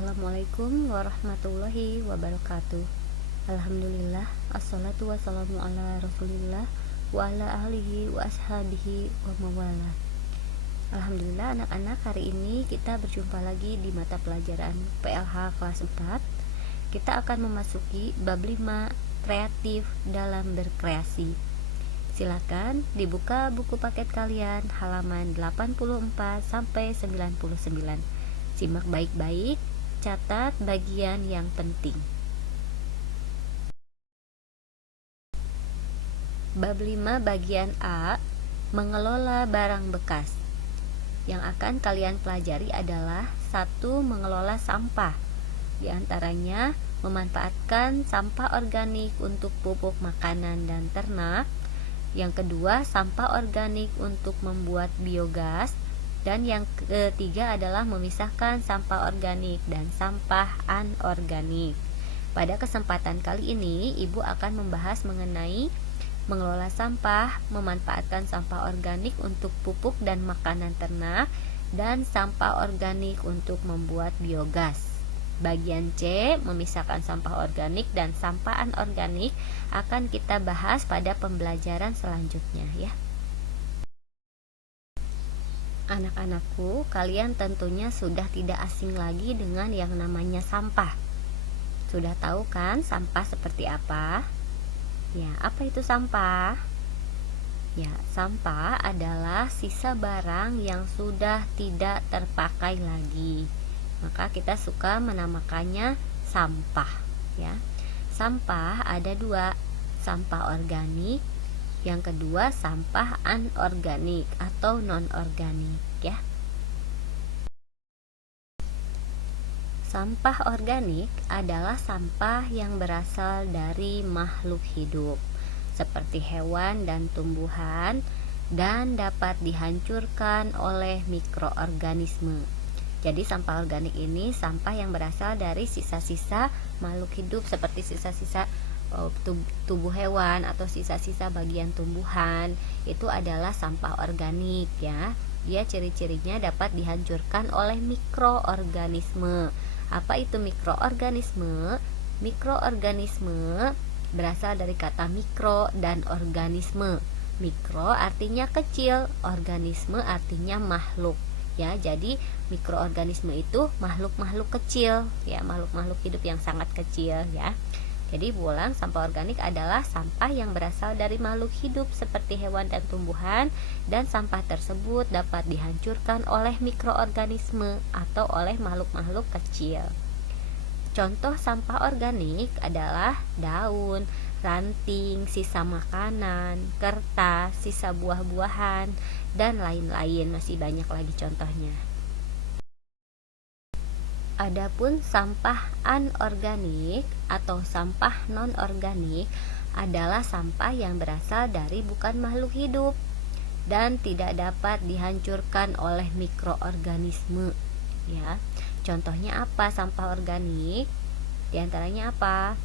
Assalamualaikum warahmatullahi wabarakatuh. Alhamdulillah, assalatu wassalamu ala rasulillah wa ala alihi wa ashabihi wa mawala. Alhamdulillah anak-anak, hari ini kita berjumpa lagi di mata pelajaran PLH kelas 4. Kita akan memasuki bab 5, kreatif dalam berkreasi. Silakan dibuka buku paket kalian halaman 84 sampai 99. Simak baik-baik, catat bagian yang penting. Bab 5 bagian A, mengelola barang bekas. Yang akan kalian pelajari adalah 1. Mengelola sampah. Di antaranya memanfaatkan sampah organik untuk pupuk makanan dan ternak. Yang kedua, sampah organik untuk membuat biogas. Dan yang ketiga adalah memisahkan sampah organik dan sampah anorganik. Pada kesempatan kali ini, Ibu akan membahas mengenai mengelola sampah, memanfaatkan sampah organik untuk pupuk dan makanan ternak, dan sampah organik untuk membuat biogas. Bagian C, memisahkan sampah organik dan sampah anorganik, akan kita bahas pada pembelajaran selanjutnya ya. Anak-anakku, kalian tentunya sudah tidak asing lagi dengan yang namanya sampah. Sudah tahu kan sampah seperti apa? Ya, apa itu sampah? Ya, sampah adalah sisa barang yang sudah tidak terpakai lagi. Maka kita suka menamakannya sampah, ya. Sampah ada 2, sampah organik, yang kedua sampah anorganik atau non-organik ya. Sampah organik adalah sampah yang berasal dari makhluk hidup seperti hewan dan tumbuhan dan dapat dihancurkan oleh mikroorganisme. Jadi sampah organik ini sampah yang berasal dari sisa-sisa makhluk hidup seperti sisa-sisa tubuh hewan atau sisa-sisa bagian tumbuhan. Itu adalah sampah organik ya. Dia ciri-cirinya dapat dihancurkan oleh mikroorganisme. Apa itu mikroorganisme? Mikroorganisme berasal dari kata mikro dan organisme. Mikro artinya kecil, organisme artinya makhluk ya. Jadi mikroorganisme itu makhluk-makhluk kecil ya, makhluk-makhluk hidup yang sangat kecil ya. Jadi ulang, sampah organik adalah sampah yang berasal dari makhluk hidup seperti hewan dan tumbuhan, dan sampah tersebut dapat dihancurkan oleh mikroorganisme atau oleh makhluk-makhluk kecil. Contoh sampah organik adalah daun, ranting, sisa makanan, kertas, sisa buah-buahan, dan lain-lain. Masih banyak lagi contohnya. Adapun sampah anorganik atau sampah non-organik adalah sampah yang berasal dari bukan makhluk hidup dan tidak dapat dihancurkan oleh mikroorganisme ya. Contohnya apa sampah organik? Di antaranya apa?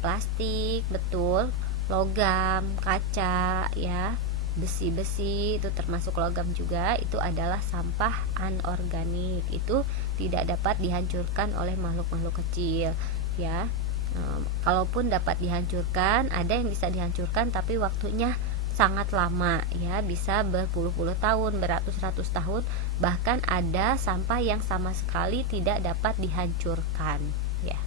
Plastik, betul, logam, kaca ya, besi-besi itu termasuk logam juga. Itu adalah sampah anorganik. Itu tidak dapat dihancurkan oleh makhluk-makhluk kecil ya. Kalaupun dapat dihancurkan, ada yang bisa dihancurkan tapi waktunya sangat lama ya, bisa berpuluh-puluh tahun, beratus-ratus tahun, bahkan ada sampah yang sama sekali tidak dapat dihancurkan ya.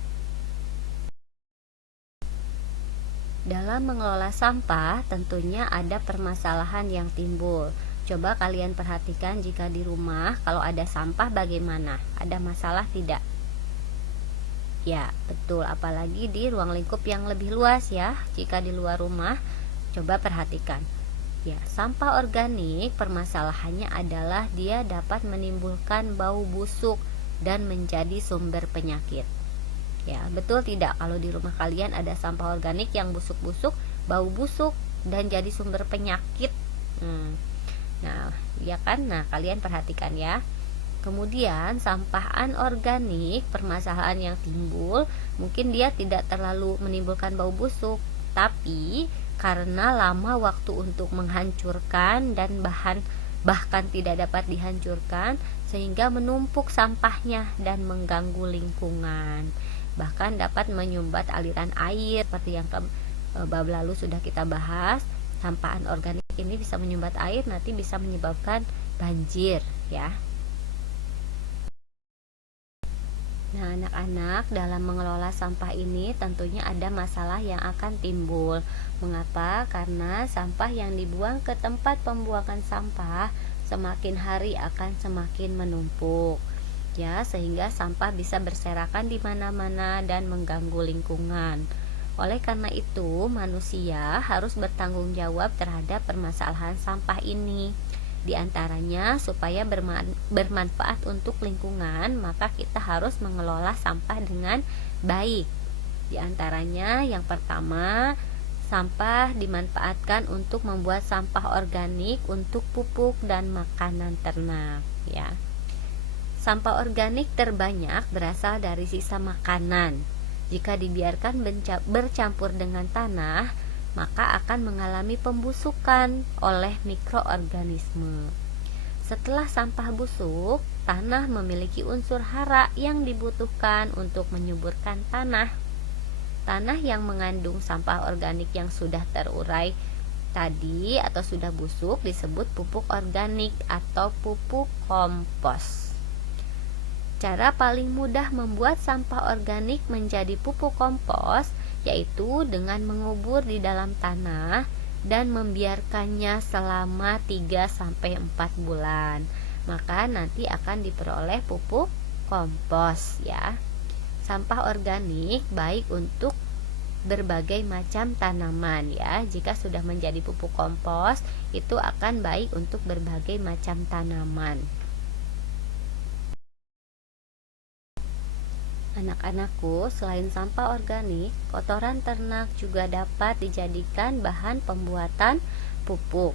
Dalam mengelola sampah tentunya ada permasalahan yang timbul. Coba kalian perhatikan jika di rumah kalau ada sampah bagaimana? Ada masalah tidak? Ya, betul, apalagi di ruang lingkup yang lebih luas ya. Jika di luar rumah, coba perhatikan. Ya, sampah organik permasalahannya adalah dia dapat menimbulkan bau busuk dan menjadi sumber penyakit. Ya, betul tidak kalau di rumah kalian ada sampah organik yang busuk-busuk, bau busuk dan jadi sumber penyakit? Nah, ya kan? Nah, kalian perhatikan ya. Kemudian sampah anorganik, permasalahan yang timbul, mungkin dia tidak terlalu menimbulkan bau busuk, tapi karena lama waktu untuk menghancurkan dan bahkan tidak dapat dihancurkan, sehingga menumpuk sampahnya dan mengganggu lingkungan. Bahkan dapat menyumbat aliran air seperti yang bab lalu sudah kita bahas. Sampah anorganik ini bisa menyumbat air, nanti bisa menyebabkan banjir ya. Nah, anak-anak, dalam mengelola sampah ini tentunya ada masalah yang akan timbul. Mengapa? Karena sampah yang dibuang ke tempat pembuangan sampah semakin hari akan semakin menumpuk. Ya, sehingga sampah bisa berserakan di mana-mana dan mengganggu lingkungan. Oleh karena itu, manusia harus bertanggung jawab terhadap permasalahan sampah ini. Di antaranya, supaya bermanfaat untuk lingkungan, maka kita harus mengelola sampah dengan baik. Di antaranya, yang pertama, sampah dimanfaatkan untuk membuat sampah organik untuk pupuk dan makanan ternak ya. Sampah organik terbanyak berasal dari sisa makanan. Jika dibiarkan bercampur dengan tanah, maka akan mengalami pembusukan oleh mikroorganisme. Setelah sampah busuk, tanah memiliki unsur hara yang dibutuhkan untuk menyuburkan tanah. Tanah yang mengandung sampah organik yang sudah terurai tadi atau sudah busuk disebut pupuk organik atau pupuk kompos. Cara paling mudah membuat sampah organik menjadi pupuk kompos yaitu dengan mengubur di dalam tanah dan membiarkannya selama 3-4 bulan. Maka nanti akan diperoleh pupuk kompos ya. Sampah organik baik untuk berbagai macam tanaman ya. Jika sudah menjadi pupuk kompos, itu akan baik untuk berbagai macam tanaman. Anak-anakku, selain sampah organik, kotoran ternak juga dapat dijadikan bahan pembuatan pupuk.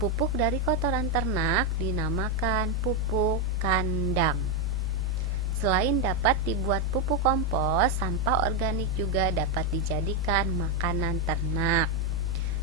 Pupuk dari kotoran ternak dinamakan pupuk kandang. Selain dapat dibuat pupuk kompos, sampah organik juga dapat dijadikan makanan ternak.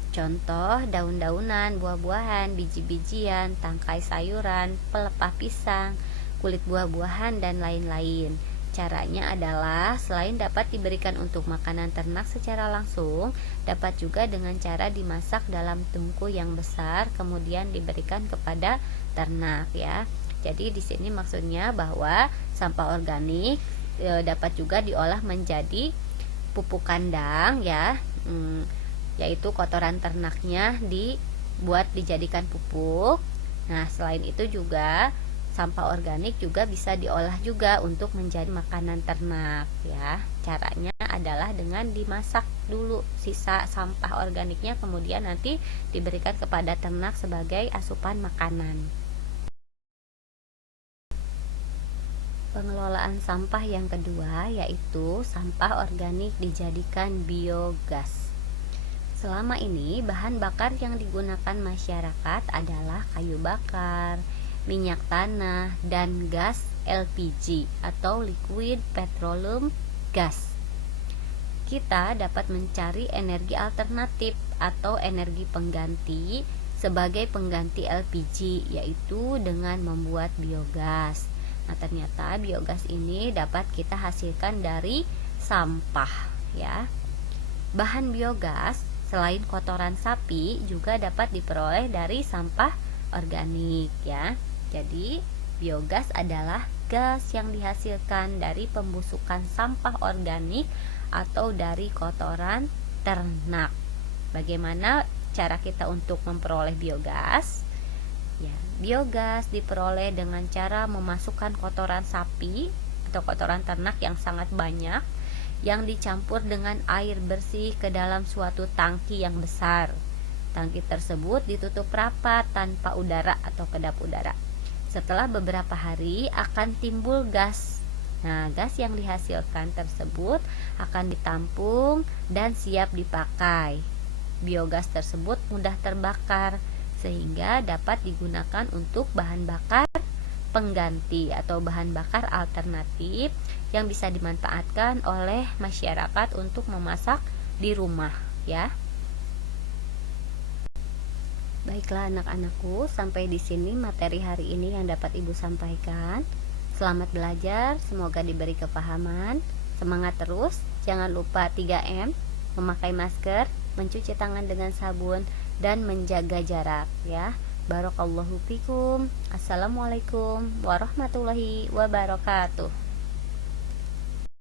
Contoh, daun-daunan, buah-buahan, biji-bijian, tangkai sayuran, pelepah pisang, kulit buah-buahan, dan lain-lain. Caranya adalah selain dapat diberikan untuk makanan ternak secara langsung, dapat juga dengan cara dimasak dalam tungku yang besar kemudian diberikan kepada ternak ya. Jadi di sini maksudnya bahwa sampah organik dapat juga diolah menjadi pupuk kandang ya, yaitu kotoran ternaknya dibuat dijadikan pupuk. Nah, selain itu juga sampah organik juga bisa diolah juga untuk menjadi makanan ternak ya. Caranya adalah dengan dimasak dulu sisa sampah organiknya, kemudian nanti diberikan kepada ternak sebagai asupan makanan. Pengelolaan sampah yang kedua yaitu sampah organik dijadikan biogas. Selama ini bahan bakar yang digunakan masyarakat adalah kayu bakar, minyak tanah, dan gas LPG atau liquid petroleum gas. Kita dapat mencari energi alternatif atau energi pengganti sebagai pengganti LPG, yaitu dengan membuat biogas. Nah, ternyata biogas ini dapat kita hasilkan dari sampah ya. Bahan biogas selain kotoran sapi juga dapat diperoleh dari sampah organik ya. Jadi, biogas adalah gas yang dihasilkan dari pembusukan sampah organik atau dari kotoran ternak. Bagaimana cara kita untuk memperoleh biogas? Ya, biogas diperoleh dengan cara memasukkan kotoran sapi atau kotoran ternak yang sangat banyak yang dicampur dengan air bersih ke dalam suatu tangki yang besar. Tangki tersebut ditutup rapat tanpa udara atau kedap udara. Setelah beberapa hari akan timbul gas. Nah, gas yang dihasilkan tersebut akan ditampung dan siap dipakai. Biogas tersebut mudah terbakar sehingga dapat digunakan untuk bahan bakar pengganti atau bahan bakar alternatif yang bisa dimanfaatkan oleh masyarakat untuk memasak di rumah ya. Baiklah anak-anakku, sampai di sini materi hari ini yang dapat Ibu sampaikan. Selamat belajar, semoga diberi kepahaman. Semangat terus, jangan lupa 3M, memakai masker, mencuci tangan dengan sabun, dan menjaga jarak ya. Barakallahu fikum. Assalamualaikum warahmatullahi wabarakatuh.